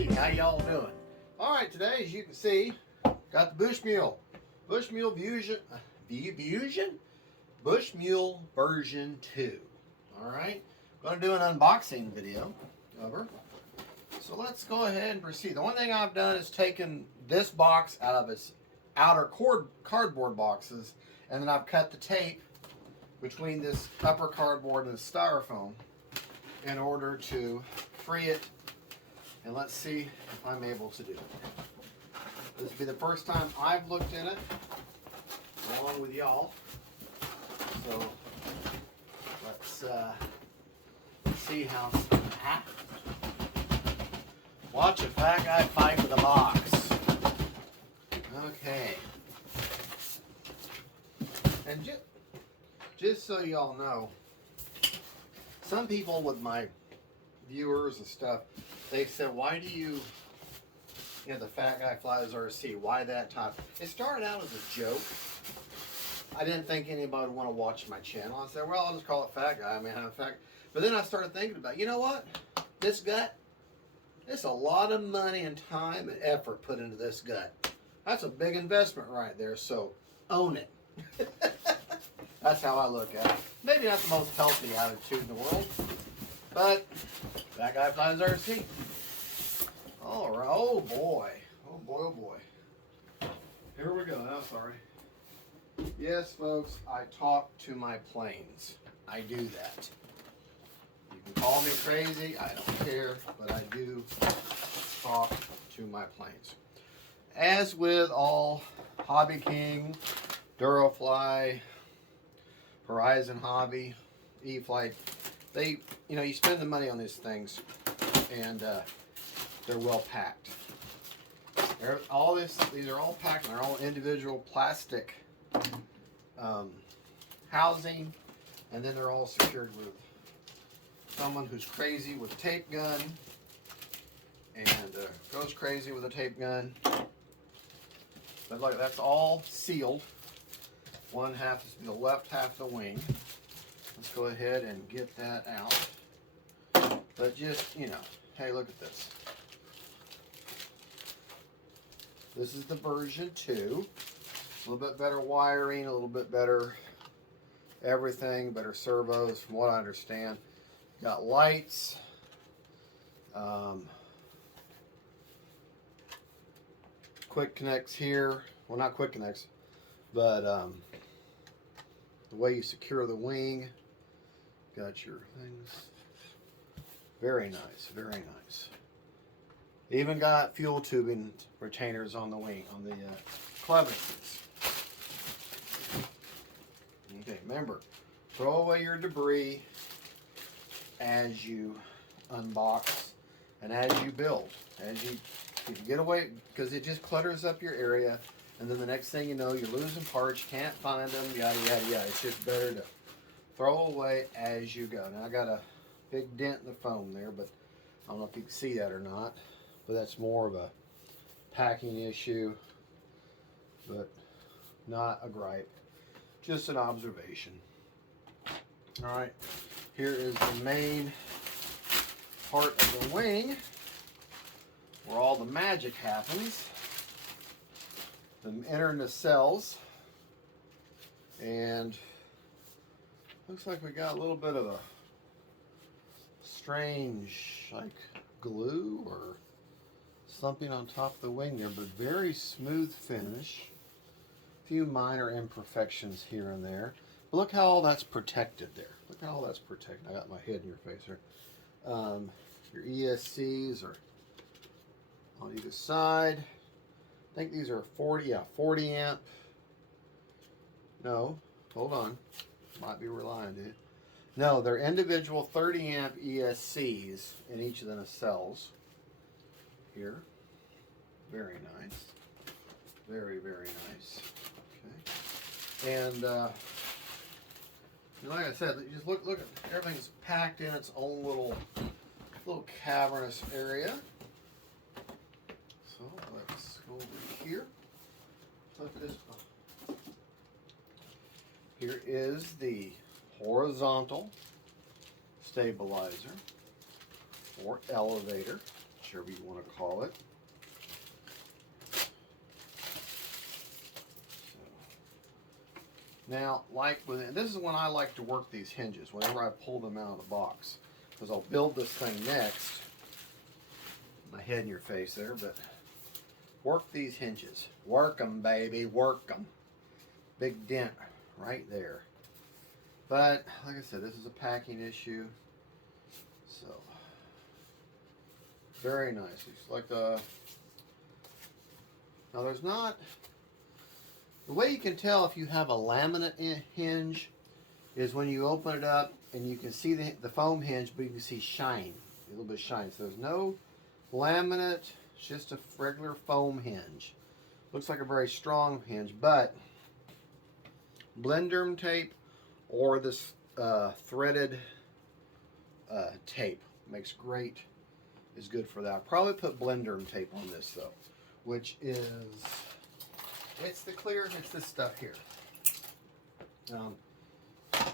SC. How y'all doing? All right, today, as you can see, got the Bushmule. Bushmule Bushmule version 2. All right, going to do an unboxing video of her. So let's go ahead and proceed. The one thing I've done is taken this box out of its outer cardboard boxes, and then I've cut the tape between this upper cardboard and the styrofoam in order to free it, and let's see if I'm able to do it. This will be the first time I've looked in it along with y'all, so let's see how it's going to happen. Watch a fat guy fight with a box. Okay. And just so y'all know, some people with my viewers and stuff, they said, why do you know, the Fat Guy Flies RC, why that type? It started out as a joke. I didn't think anybody would want to watch my channel. I said, well, I'll just call it Fat Guy. I mean, I'm a fat. But then I started thinking about, you know what? This gut, it's a lot of money and time and effort put into this gut. That's a big investment right there, so own it. That's how I look at it. Maybe not the most healthy attitude in the world, but Fat Guy Flies RC. All right, oh boy, oh boy, oh boy. Here we go, I'm sorry. Yes, folks, I talk to my planes. I do that. You can call me crazy, I don't care, but I do talk to my planes. As with all Hobby King, Durafly, Horizon Hobby, E-Flight, they, you know, you spend the money on these things, and they're well packed. These are all packed, and they're all individual plastic housing, and then they're all secured with someone who's crazy with a tape gun, and goes crazy with a tape gun. But look, that's all sealed. One half is the left half of the wing. Let's go ahead and get that out. But just, you know, hey, look at this. This is the version 2. A little bit better wiring, a little bit better everything, better servos from what I understand. Got lights. Quick connects here. Well, not quick connects, but the way you secure the wing. Got your things. Very nice, very nice. Even got fuel tubing retainers on the wing, on the clevises. Okay, remember, throw away your debris as you unbox and as you build. If you get away, because it just clutters up your area, and then the next thing you know, you're losing parts, you can't find them, yada, yada, yada. It's just better to throw away as you go. Now, I got a big dent in the foam there, but I don't know if you can see that or not, but that's more of a packing issue, but not a gripe, just an observation. All right, here is the main part of the wing where all the magic happens. Them entering the cells, and looks like we got a little bit of a strange, like glue or something on top of the wing there, but very smooth finish. A few minor imperfections here and there. But look how all that's protected there. Look how all that's protected. I got my head in your face here. Your ESCs are on either side. I think these are 40 amp. No, hold on. Might be relying, dude. No, they're individual 30 amp ESCs in each of the nacelles. Here. Very nice. Very, very nice. Okay. And like I said, just look at everything's packed in its own little cavernous area. So let's go over here. Look at this. Here is the horizontal stabilizer or elevator. whichever you want to call it. Now, this is when I like to work these hinges, whenever I pull them out of the box. Because I'll build this thing next. My head in your face there, but work these hinges. Work them, baby, work them. Big dent right there. But, like I said, this is a packing issue. So, very nice. It's like now there's not... The way you can tell if you have a laminate hinge is when you open it up and you can see the foam hinge, but you can see shine, a little bit of shine. So there's no laminate, it's just a regular foam hinge. Looks like a very strong hinge, but Blenderm tape or this threaded tape is good for that. I'll probably put Blenderm tape on this though, which is... It's this stuff here.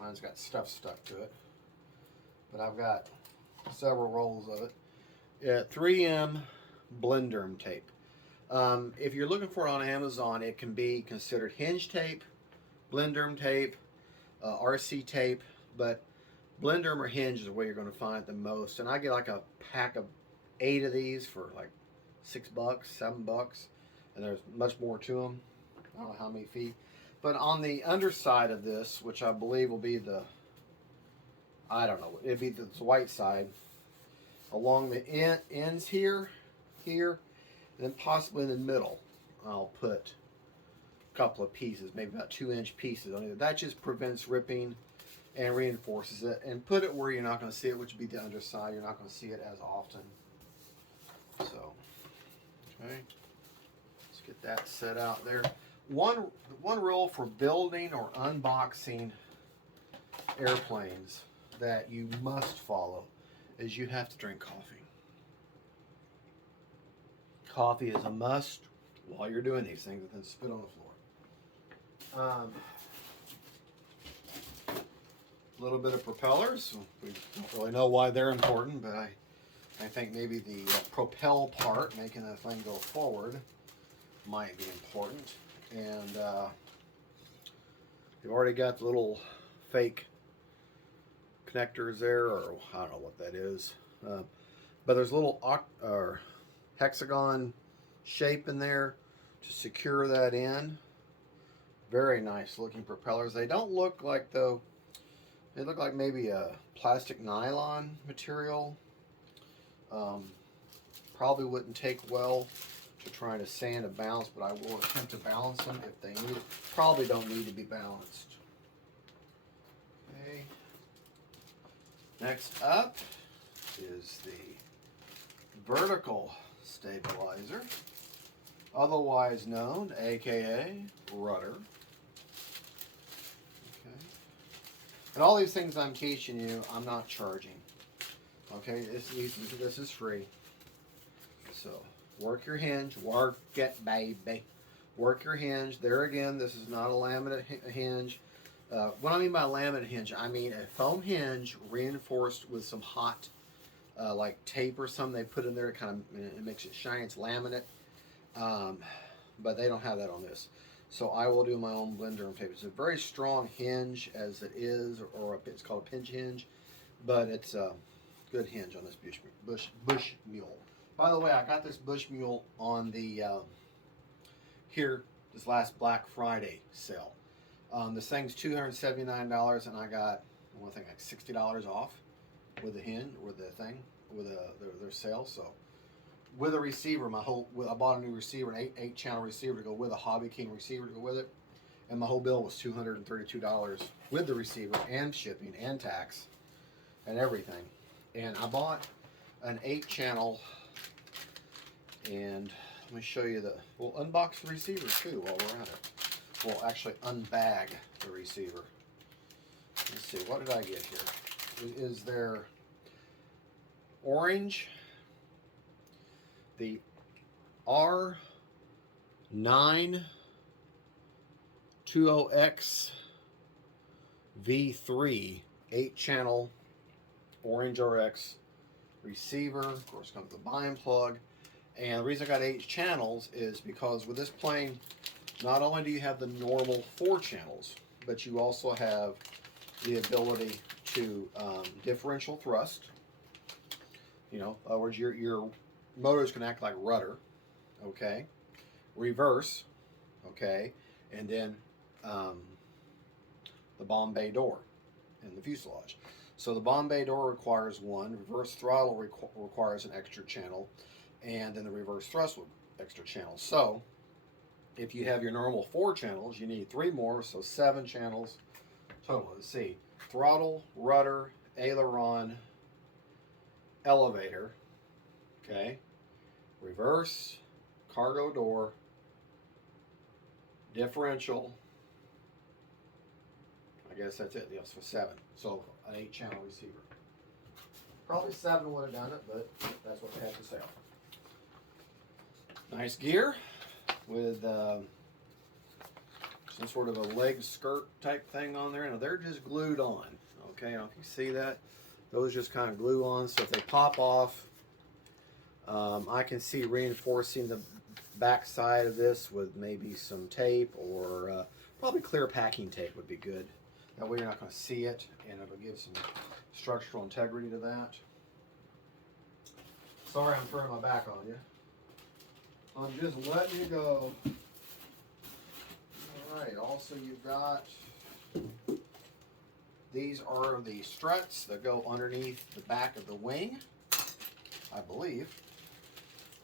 Mine's got stuff stuck to it, but I've got several rolls of it. 3M Blenderm tape. If you're looking for it on Amazon, it can be considered hinge tape, Blenderm tape, RC tape, but Blenderm or hinge is where you're going to find it the most. And I get like a pack of 8 of these for like $6, $7, and there's much more to them. I don't know how many feet. But on the underside of this, which I believe will be the, I don't know, it'd be the white side, along the ends here, and then possibly in the middle, I'll put a couple of pieces, maybe about 2-inch pieces on it. That just prevents ripping and reinforces it. And put it where you're not going to see it, which would be the underside. You're not going to see it as often. So, okay. Let's get that set out there. One rule for building or unboxing airplanes that you must follow is you have to drink coffee. Coffee is a must while you're doing these things, and then spit on the floor. A little bit of propellers. We don't really know why they're important, but I think maybe the propel part, making the thing go forward, might be important. And you've already got the little fake connectors there, or I don't know what that is. But there's a little hexagon shape in there to secure that in. Very nice looking propellers. They don't look like, though, they look like maybe a plastic nylon material. Probably wouldn't take well to try to sand and balance, but I will attempt to balance them if they need it. Probably don't need to be balanced. Okay. Next up is the vertical stabilizer, otherwise known, aka Rudder. Okay. And all these things I'm teaching you, I'm not charging. Okay, this is free. So work your hinge, work it, baby. Work your hinge. There again, this is not a laminate hinge. What I mean by laminate hinge, I mean a foam hinge reinforced with some hot, like tape or something they put in there. It makes it shine. It's laminate, but they don't have that on this. So I will do my own Blenderm tape. It's a very strong hinge as it is, or it's called a pinch hinge, but it's a good hinge on this Bush Mule. By the way, I got this Bush Mule on the this last Black Friday sale. This thing's $279, and I got I think like $60 off with the hinge, with the thing, with their sale. So with a receiver, I bought a new receiver, an 8-channel receiver to go with a Hobby King receiver to go with it, and my whole bill was $232 with the receiver and shipping and tax and everything. And I bought an 8-channel, and let me show you we'll unbox the receiver too while we're at it. We'll actually unbag the receiver. Let's see, what did I get here? Is there orange, the R920X V3 8-channel orange RX receiver. Of course, comes with a bind plug. And the reason I got 8 channels is because with this plane, not only do you have the normal 4 channels, but you also have the ability to differential thrust. You know, in other words, your motors can act like rudder, okay? Reverse, okay? And then the bomb bay door in the fuselage. So the bomb bay door requires 1, reverse throttle requires an extra channel, and then the reverse thrust with extra channel. So if you have your normal 4 channels, you need 3 more, so 7 channels total. Let's see, throttle, rudder, aileron, elevator, okay, reverse, cargo door, differential. I guess that's it. Yes, for 7. So an 8-channel receiver. Probably 7 would have done it, but that's what they had to say. Nice gear with some sort of a leg skirt type thing on there. Now they're just glued on. Okay, I don't know if you see that. Those just kind of glue on, so if they pop off, I can see reinforcing the back side of this with maybe some tape, or probably clear packing tape would be good. That way you're not going to see it, and it'll give some structural integrity to that. Sorry I'm throwing my back on you. I'm just letting you go. Alright, also you've got, these are the struts that go underneath the back of the wing, I believe.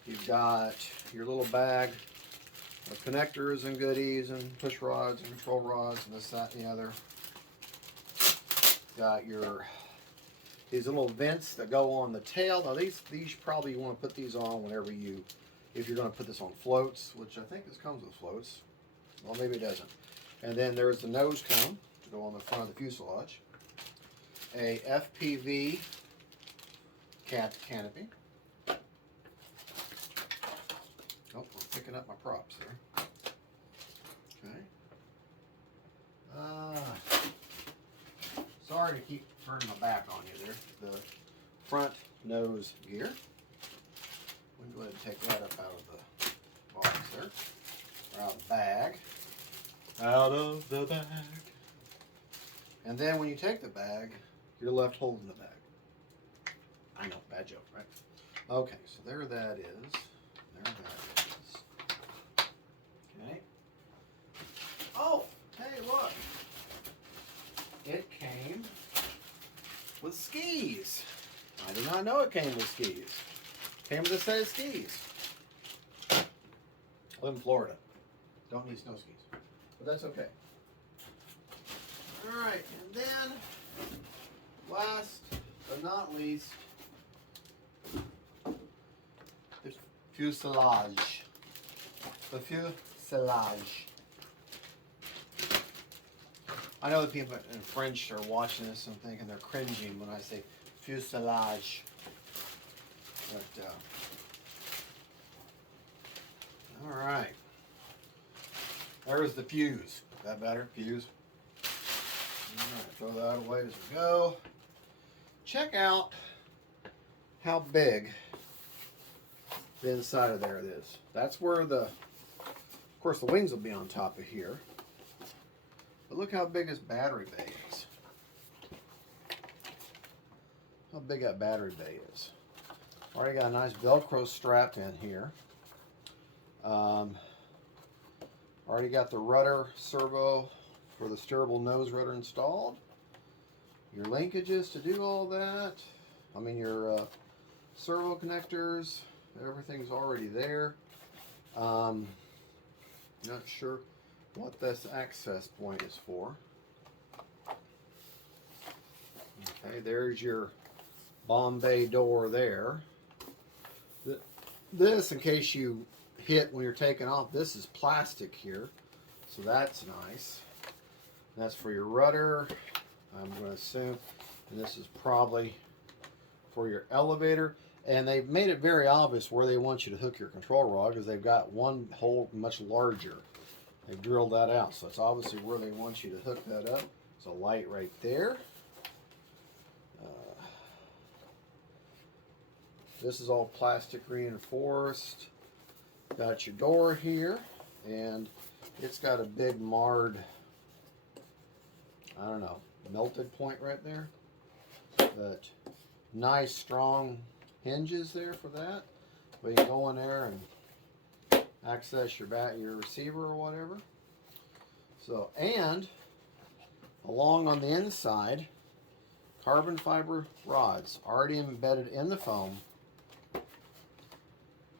You've got your little bag of connectors and goodies and push rods and control rods and this, that, and the other. Got these little vents that go on the tail. Now these probably you want to put these on whenever if you're going to put this on floats, which I think this comes with floats. Well, maybe it doesn't. And then there's the nose cone to go on the front of the fuselage. A FPV canopy. Oh, we're picking up my props there. Okay. Sorry to keep turning my back on you there. The front nose gear. We'll go ahead and take that up out of the box there. Or out of the bag. Out of the bag. And then when you take the bag, you're left holding the bag. I know, bad joke, right? Okay, so there that is. There that is. Okay. Oh, hey, look. It came with skis. I did not know it came with skis. Came with a set of skis. I live in Florida. Don't need snow skis. But that's okay. Alright, and then last but not least, the fuselage. The fuselage. I know the people in French are watching this and thinking they're cringing when I say fuselage. But, alright. There's the fuse. Is that better? Fuse. Alright, throw that away as we go. Check out how big the inside of there is. That's where of course the wings will be on top of here. But look how big his battery bay is. How big that battery bay is. Already got a nice Velcro strap in here. Already got the rudder servo for the steerable nose rudder installed. Your linkages to do all that. I mean your servo connectors. Everything's already there. Not sure what this access point is for. Okay, there's your bomb bay door there. This, in case you hit when you're taking off, this is plastic here, so that's nice. That's for your rudder, I'm going to assume, and this is probably for your elevator. And they've made it very obvious where they want you to hook your control rod, because they've got one hole much larger. They've drilled that out, so it's obviously where they want you to hook that up. There's a light right there. This is all plastic reinforced. Got your door here, and it's got a big marred, I don't know, melted point right there. But nice strong hinges there for that. But you can go in there and access your receiver or whatever. So, and along on the inside, carbon fiber rods already embedded in the foam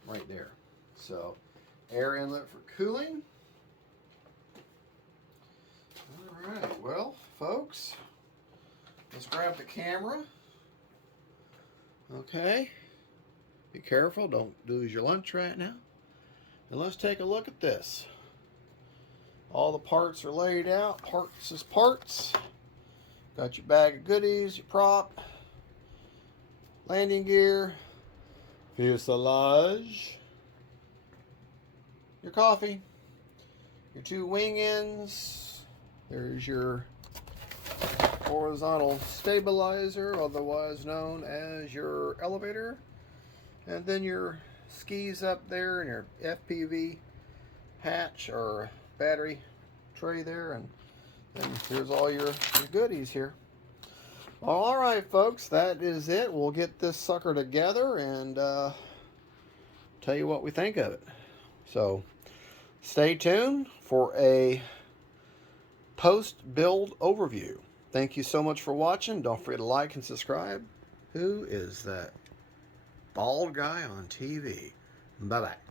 right there. So, air inlet for cooling. Alright, well, folks, let's grab the camera. Okay, be careful, don't lose your lunch right now. And let's take a look at this. All the parts are laid out, parts is parts. Got your bag of goodies, your prop, landing gear, fuselage, your coffee, your two wing ends. There's your horizontal stabilizer, otherwise known as your elevator. And then your skis up there and your FPV hatch or battery tray there. And then here's all your goodies here. All right, folks, that is it. We'll get this sucker together and tell you what we think of it. So stay tuned for a post-build overview. Thank you so much for watching. Don't forget to like and subscribe. Who is that bald guy on TV? Bye-bye.